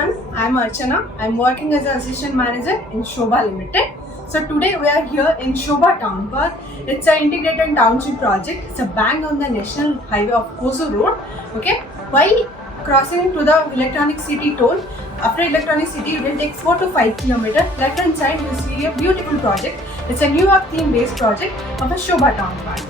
everyone, I'm Archana. I'm working as an assistant manager in SOBHA Limited. So today we are here in SOBHA Townpark. It's an integrated township project. It's a bang on the national highway of Ozu Road. Okay, while crossing to the electronic city toll, after electronic city it will take 4 to 5 kilometers. Left hand side you see a beautiful project. It's a New York theme based project of a SOBHA Townpark.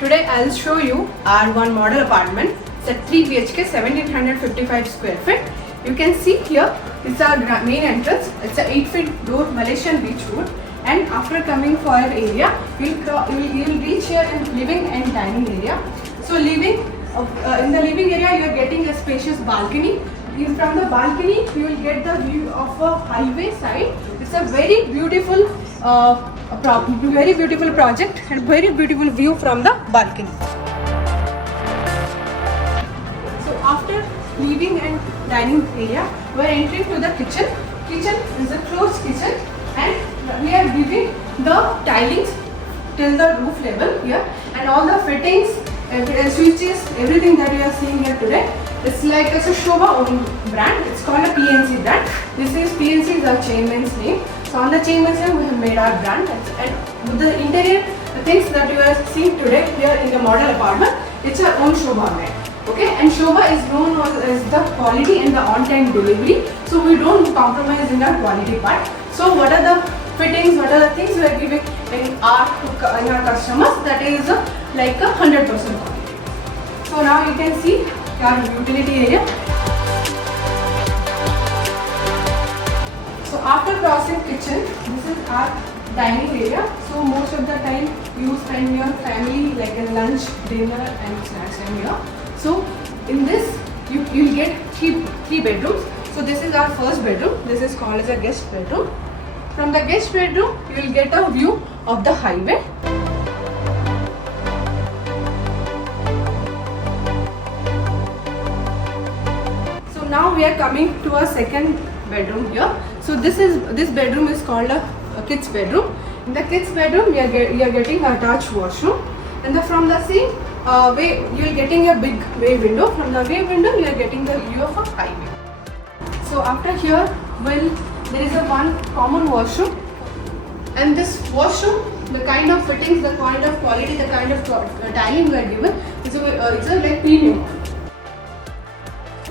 Today I'll show you our one model apartment. It's a 3 BHK 1755 square feet. You can see here it's our main entrance. It's a 8-feet door Malaysian beach wood, and after coming for our area you'll reach here in living and dining area. So in the living area you are getting a spacious balcony. From the balcony you will get the view of a highway side. It's a very beautiful project and very beautiful view from the balcony. So after living and dining area, we are entering to the kitchen. Kitchen is a closed kitchen, and we are giving the tilings till the roof level here, and all the fittings, switches, everything that you are seeing here today. It's like a SOBHA own brand. It's called a PNC brand. This is PNC is our chairman's name. So on the chairman's name we have made our brand, and with the interior, the things that you are seeing today here in the model apartment, it's our own SOBHA made. Okay, and SOBHA is known as the quality and the on-time delivery. So we don't compromise in our quality part. So what are the fittings? What are the things we are giving in our customers? That is like a 100% quality. So now you can see our utility area. So after crossing kitchen, this is our dining area. So most of the time you spend your family like a lunch, dinner and snacks time here. So in this you'll get three bedrooms. So this is our first bedroom. This is called as a guest bedroom. From the guest bedroom you will get a view of the highway. Now we are coming to our second bedroom here. So this bedroom is called a kids bedroom. In the kids bedroom you are getting a attached washroom, and from the same way you are getting a big bay window. From the bay window you are getting the view of a highway. So after here, there is a one common washroom, and this washroom, the kind of fittings, the kind of quality, the kind of tiling we are given, it's a like premium.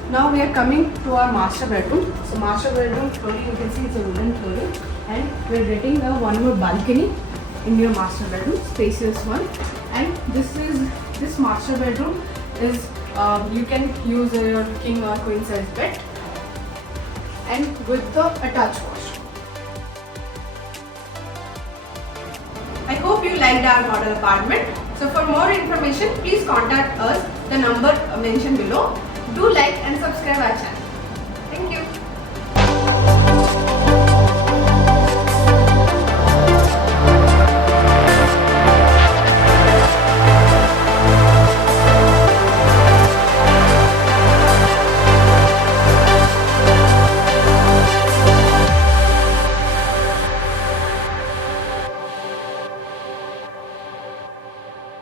Now we are coming to our master bedroom. So master bedroom flooring, you can see it's a wooden flooring, and we are getting a one more balcony in your master bedroom, spacious one. And this master bedroom is you can use your king or queen size bed, and with the attached washroom. I hope you liked our model apartment. So for more information, please contact us. The number mentioned below. Do like and subscribe our channel. Thank you.